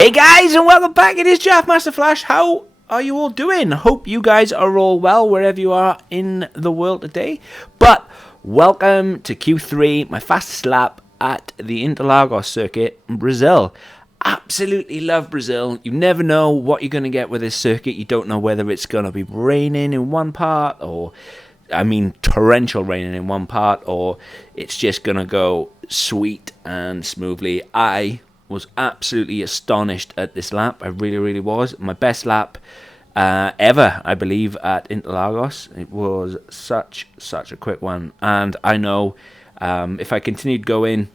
Hey guys, and welcome back. It is Jafmasterflash. How are you all doing? Hope you guys are all well wherever you are in the world today. But welcome to Q3, my fastest lap at the Interlagos circuit in Brazil. Absolutely love Brazil. You never know what you're going to get with this circuit. You don't know whether it's going to be raining in one part or torrential raining in one part, or it's just going to go sweet and smoothly. I was absolutely astonished at this lap. I really was. My best lap ever, I believe, at Interlagos. It was such a quick one, and I know if I continued going,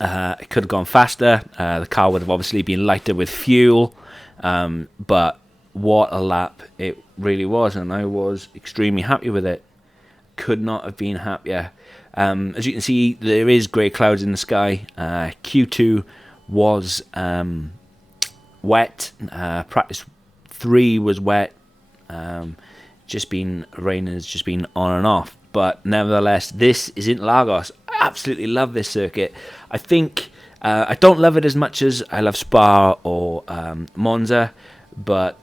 it could have gone faster. The car would have obviously been lighter with fuel, but what a lap it really was, and I was extremely happy with it. Could not have been happier. As you can see, there is grey clouds in the sky. Q2 was wet. Practice 3 was wet. Just been rain has just been on and off. But nevertheless, this is Interlagos. I absolutely love this circuit. I think I don't love it as much as I love Spa or Monza, but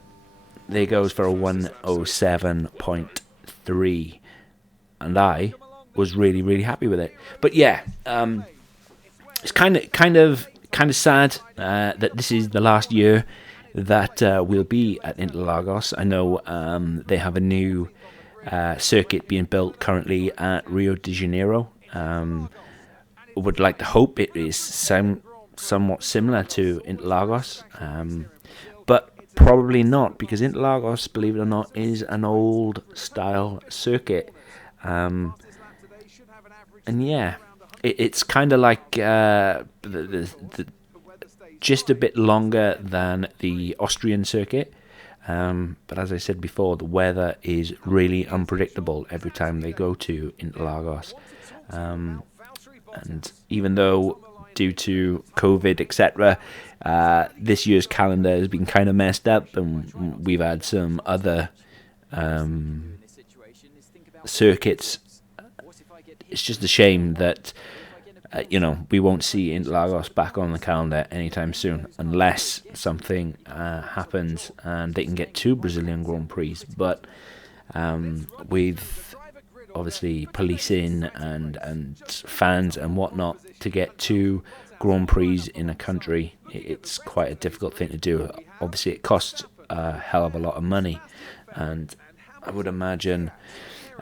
there goes for a 107.3, and I was really happy with it. But yeah, it's kind of sad that this is the last year that we'll be at Interlagos. I know they have a new circuit being built currently at Rio de Janeiro. Would like to hope it is somewhat similar to Interlagos, but probably not, because Interlagos, believe it or not, is an old style circuit. And yeah, it's kind of like just a bit longer than the Austrian circuit. But as I said before, the weather is really unpredictable every time they go to Interlagos. And even though due to COVID, etc., this year's calendar has been kind of messed up, and we've had some other circuits. It's just a shame that we won't see Interlagos back on the calendar anytime soon, unless something happens and they can get 2 Brazilian Grand Prix. But with obviously policing and fans and whatnot, to get 2 Grand Prix in a country, it's quite a difficult thing to do. Obviously, it costs a hell of a lot of money, and I would imagine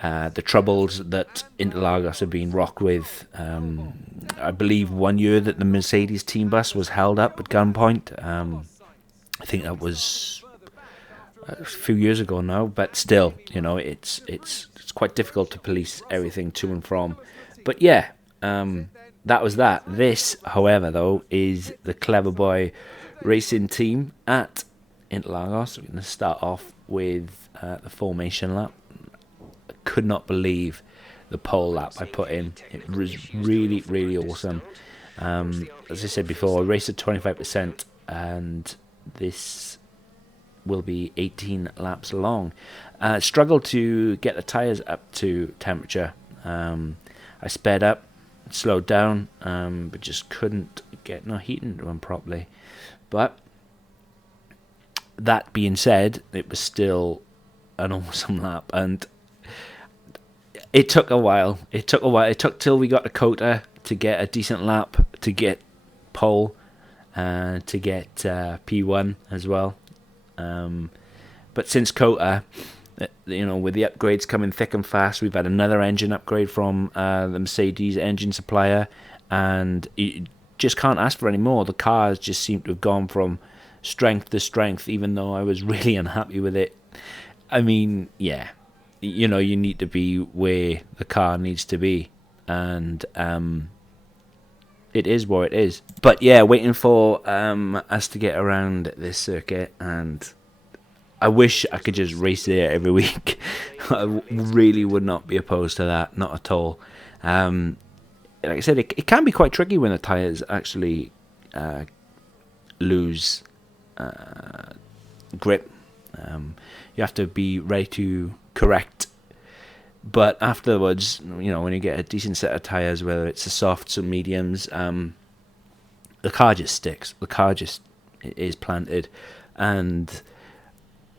the troubles that Interlagos have been rocked with. I believe one year that the Mercedes team bus was held up at gunpoint. I think that was a few years ago now, but still, it's quite difficult to police everything to and from. But yeah, that was that. This, however, though, is the CleverBoy Racing Team at Interlagos. We're going to start off with the formation lap. I could not believe the pole lap I put in. It was really awesome. As I said before, I raced at 25%, and this will be 18 laps long. Struggled to get the tyres up to temperature. I sped up, slowed down, but just couldn't get no heat into them properly. But that being said, it was still an awesome lap, and it took a while. It took till we got to Cota to get a decent lap, to get pole, to get P1 as well. But since Cota, with the upgrades coming thick and fast, we've had another engine upgrade from the Mercedes engine supplier, and you just can't ask for any more. The cars just seem to have gone from strength to strength, even though I was really unhappy with it. I mean, yeah, you need to be where the car needs to be, and it is what it is. But yeah, waiting for us to get around this circuit, and I wish I could just race there every week. I really would not be opposed to that, not at all. Like I said, it can be quite tricky when the tyres actually lose grip. You have to be ready to correct. But afterwards, when you get a decent set of tyres, whether it's the softs or mediums, the car just sticks. The car just It is planted. And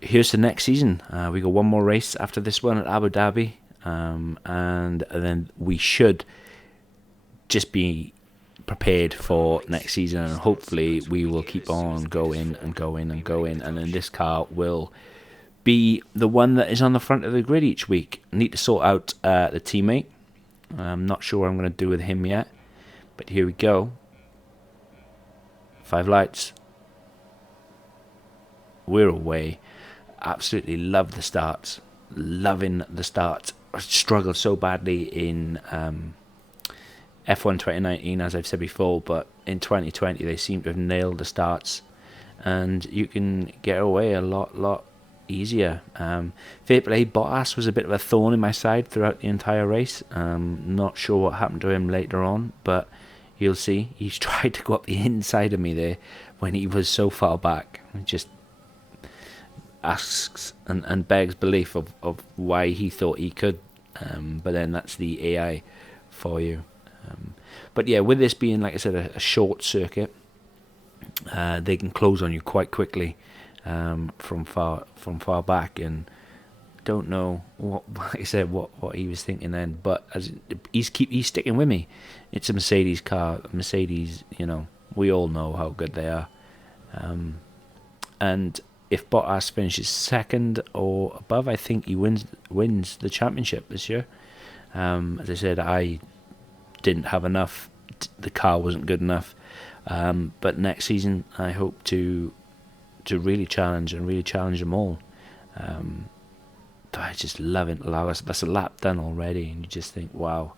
here's the next season. We got one more race after this one at Abu Dhabi. And then we should just be prepared for next season, and hopefully we will keep on going and going and going, and then this car will be the one that is on the front of the grid each week. I need to sort out the teammate. I'm not sure what I'm going to do with him yet, but here we go. 5 lights. We're away. Absolutely love the starts. Loving the starts. I struggled so badly in F1 2019, as I've said before, but in 2020 they seem to have nailed the starts, and you can get away a lot easier. Fair play, Bottas was a bit of a thorn in my side throughout the entire race. Not sure what happened to him later on, but you'll see. He's tried to go up the inside of me there when he was so far back. It just asks and begs belief of why he thought he could, but then that's the AI for you. But yeah, with this being, like I said, a short circuit, they can close on you quite quickly from far back, and don't know what, like I said, what he was thinking then. But as he's sticking with me. It's a Mercedes car. Mercedes, we all know how good they are. And if Bottas finishes second or above, I think he wins the championship this year. As I said, I didn't have enough. The car wasn't good enough. But next season, I hope to really challenge them all. I just love Interlagos. That's a lap done already, and you just think, wow.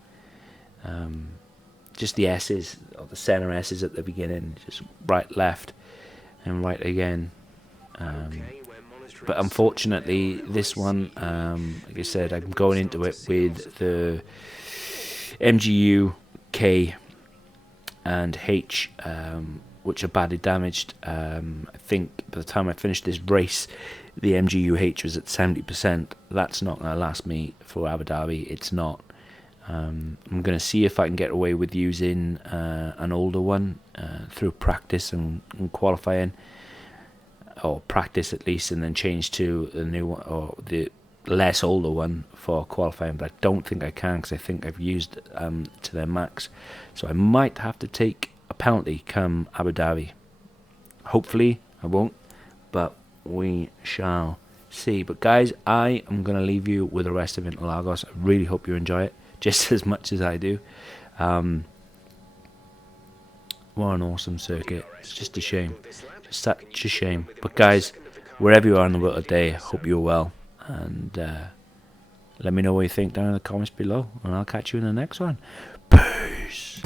Just the S's, or the center S's at the beginning, just right, left, and right again. But unfortunately, this one, like I said, I'm going into it with the MGU, K, and H, which are badly damaged. I think by the time I finished this race, the MGU-H was at 70%. That's not going to last me for Abu Dhabi. It's not. I'm going to see if I can get away with using an older one through practice and qualifying, or practice at least, and then change to the new one, or the less older one for qualifying. But I don't think I can, because I think I've used to their max. So I might have to take a penalty come Abu Dhabi. Hopefully I won't, but we shall see. But guys, I am going to leave you with the rest of Interlagos. I really hope you enjoy it just as much as I do. What an awesome circuit. It's just a shame. Just such a shame. But guys, wherever you are in the world today, I hope you're well. And let me know what you think down in the comments below. And I'll catch you in the next one. Peace.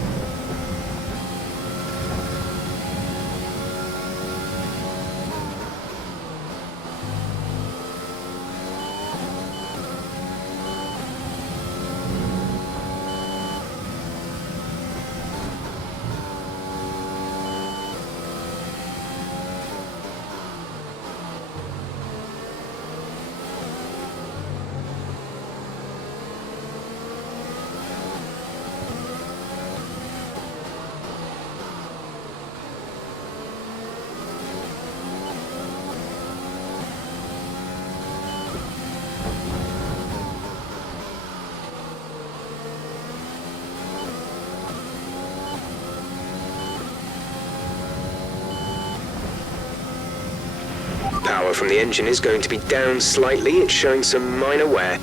Power from the engine is going to be down slightly. It's showing some minor wear.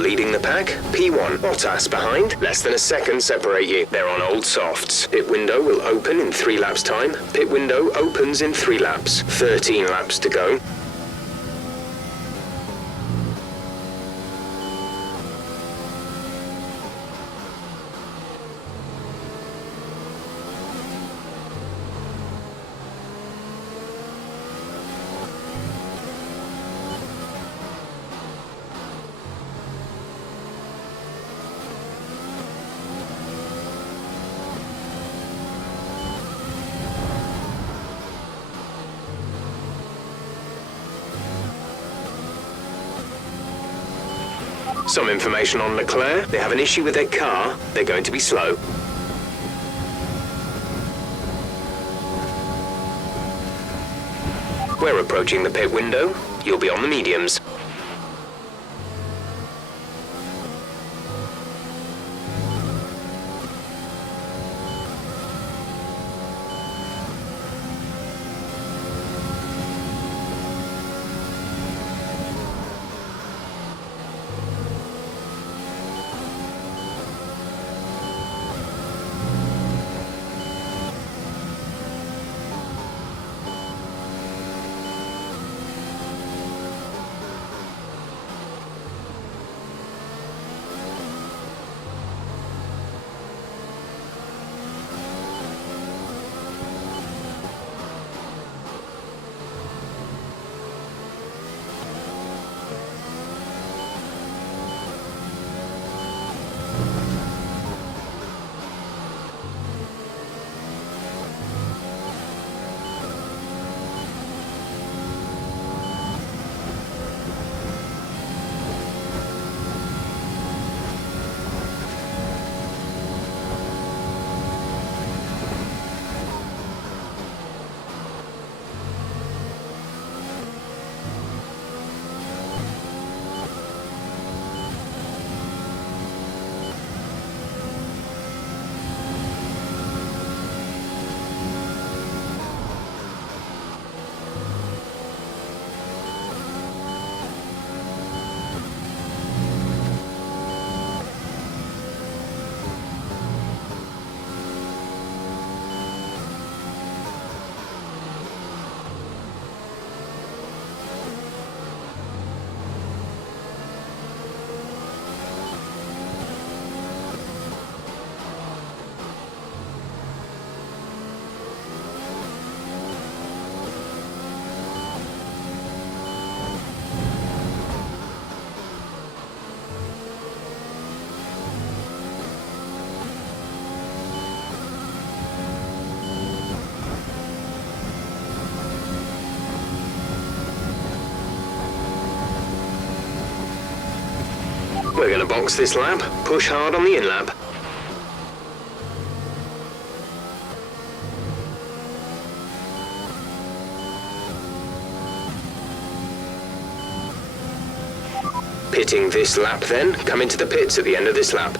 leading the pack. P1, Bottas behind. Less than a second separate you. They're on old softs. Pit window will open in 3 laps time. Pit window opens in 3 laps. 13 laps to go. Some information on Leclerc. They have an issue with their car. They're going to be slow. We're approaching the pit window. You'll be on the mediums. We're going to box this lap. Push hard on the in-lap. Pitting this lap then. Come into the pits at the end of this lap.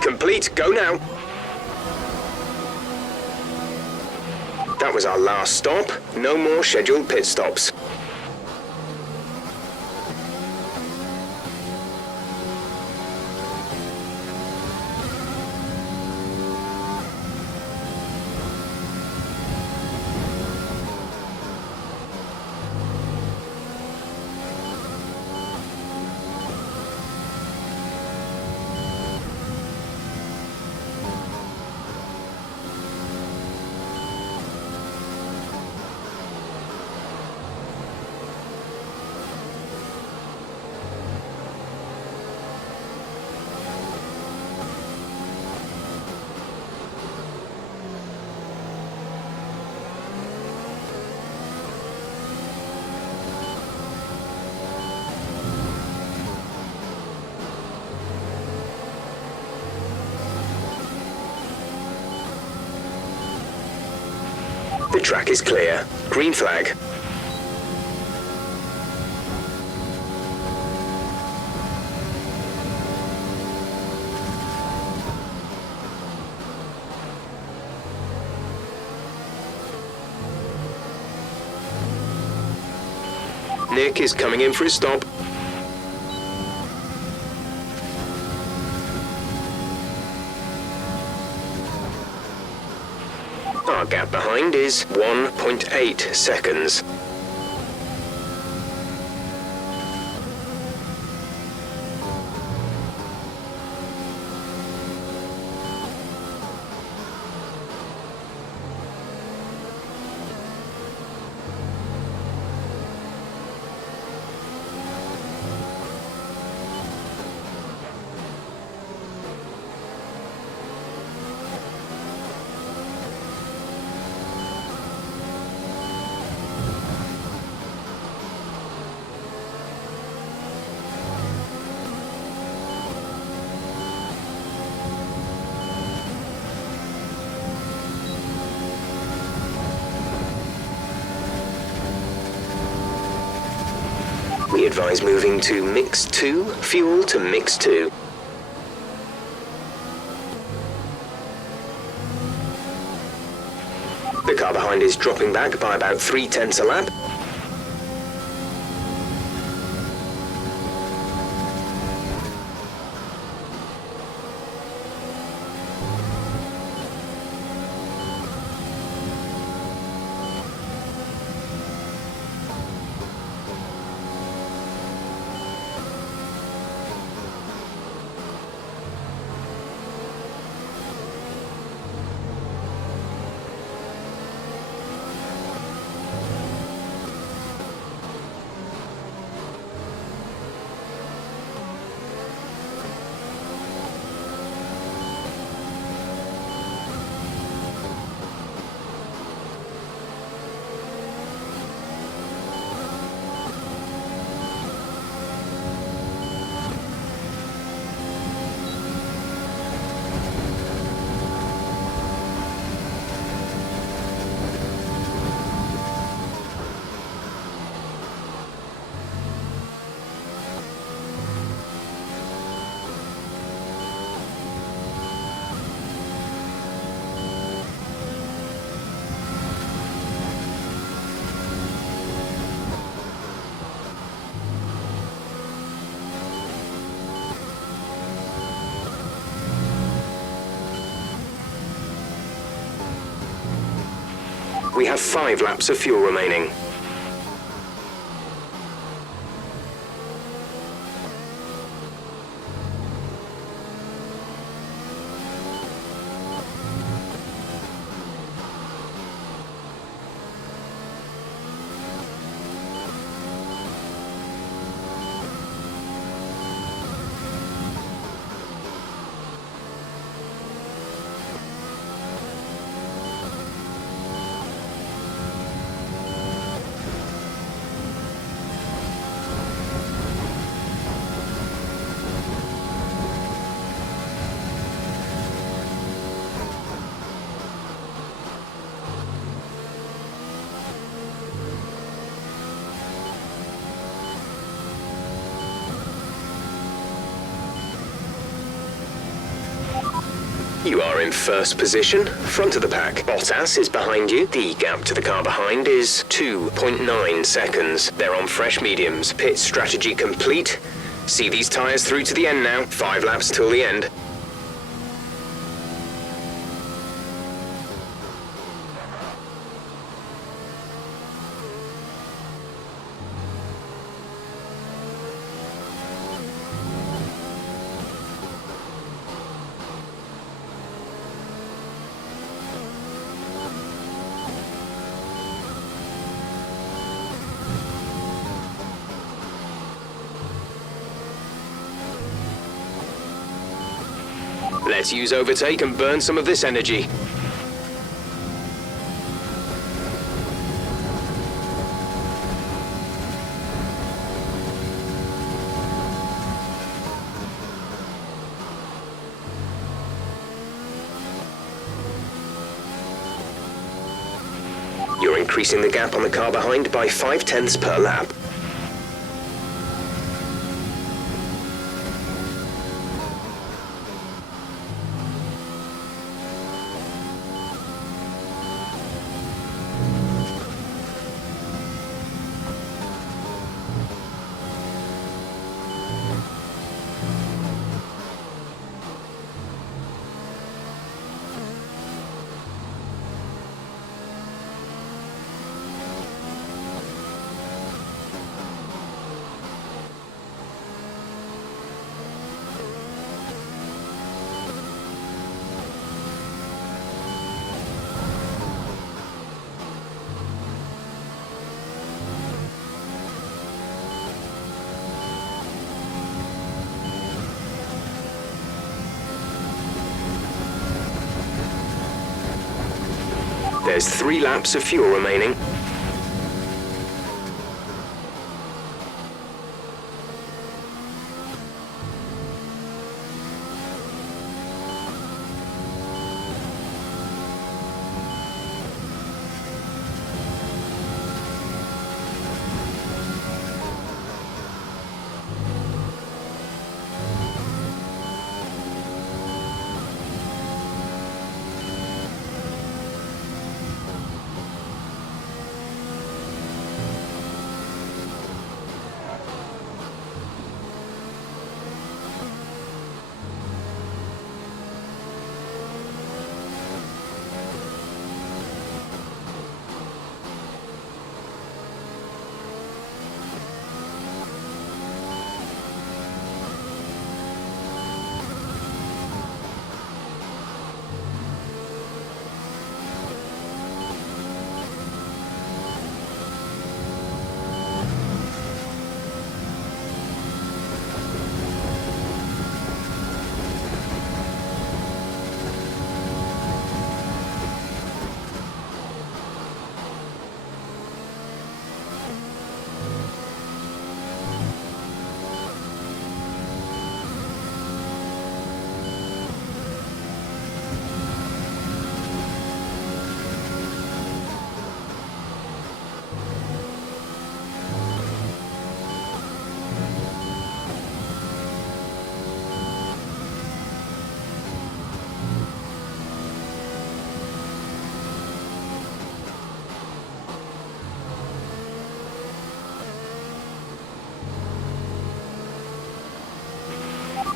Complete, go now. That was our last stop. No more scheduled pit stops. The track is clear. Green flag. Nick is coming in for his stop. Our gap behind is 1.8 seconds. We advise moving to mix 2, fuel to mix 2. The car behind is dropping back by about 0.3 a lap. We have 5 laps of fuel remaining. You are in first position, front of the pack. Bottas is behind you. The gap to the car behind is 2.9 seconds. They're on fresh mediums. Pit strategy complete. See these tyres through to the end now. 5 laps till the end. Let's use overtake and burn some of this energy. You're increasing the gap on the car behind by 0.5 per lap. There's 3 laps of fuel remaining.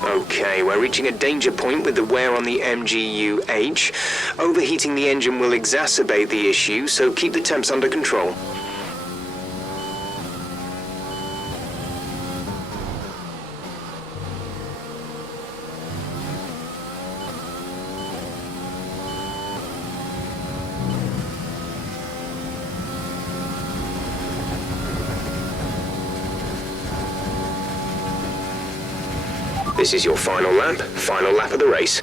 Okay, we're reaching a danger point with the wear on the MGU-H. Overheating the engine will exacerbate the issue, so keep the temps under control. This is your final lap of the race.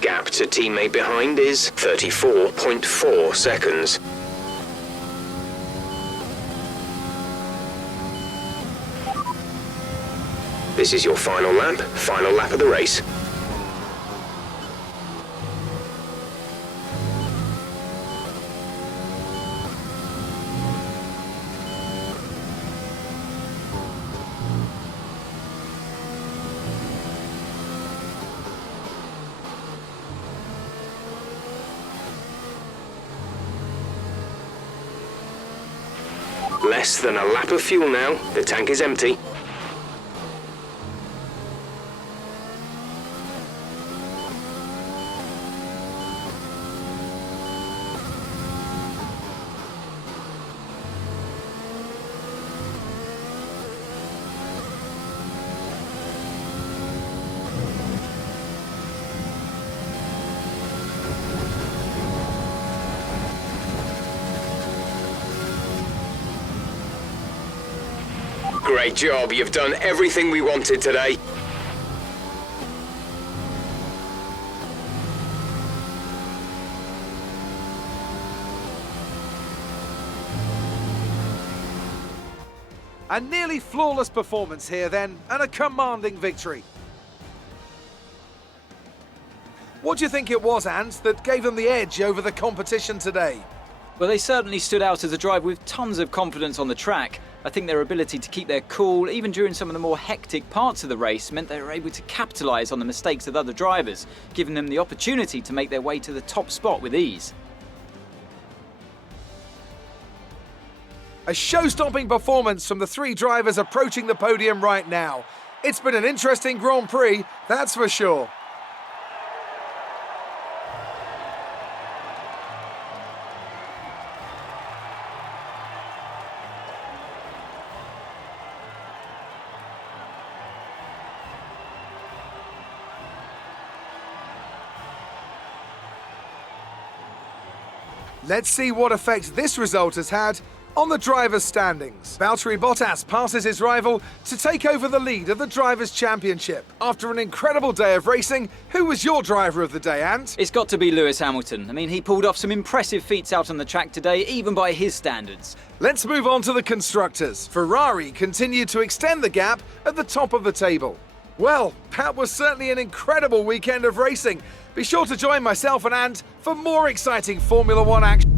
Gap to teammate behind is 34.4 seconds. This is your final lap of the race. Less than a lap of fuel now. The tank is empty. Great job, you've done everything we wanted today. A nearly flawless performance here then, and a commanding victory. What do you think it was, Ant, that gave them the edge over the competition today? Well, they certainly stood out as a driver with tons of confidence on the track. I think their ability to keep their cool, even during some of the more hectic parts of the race, meant they were able to capitalise on the mistakes of other drivers, giving them the opportunity to make their way to the top spot with ease. A show-stopping performance from the three drivers approaching the podium right now. It's been an interesting Grand Prix, that's for sure. Let's see what effect this result has had on the drivers' standings. Valtteri Bottas passes his rival to take over the lead of the Drivers' Championship. After an incredible day of racing, who was your driver of the day, Ant? It's got to be Lewis Hamilton. I mean, he pulled off some impressive feats out on the track today, even by his standards. Let's move on to the constructors. Ferrari continued to extend the gap at the top of the table. Well, that was certainly an incredible weekend of racing. Be sure to join myself and Ant for more exciting Formula One action.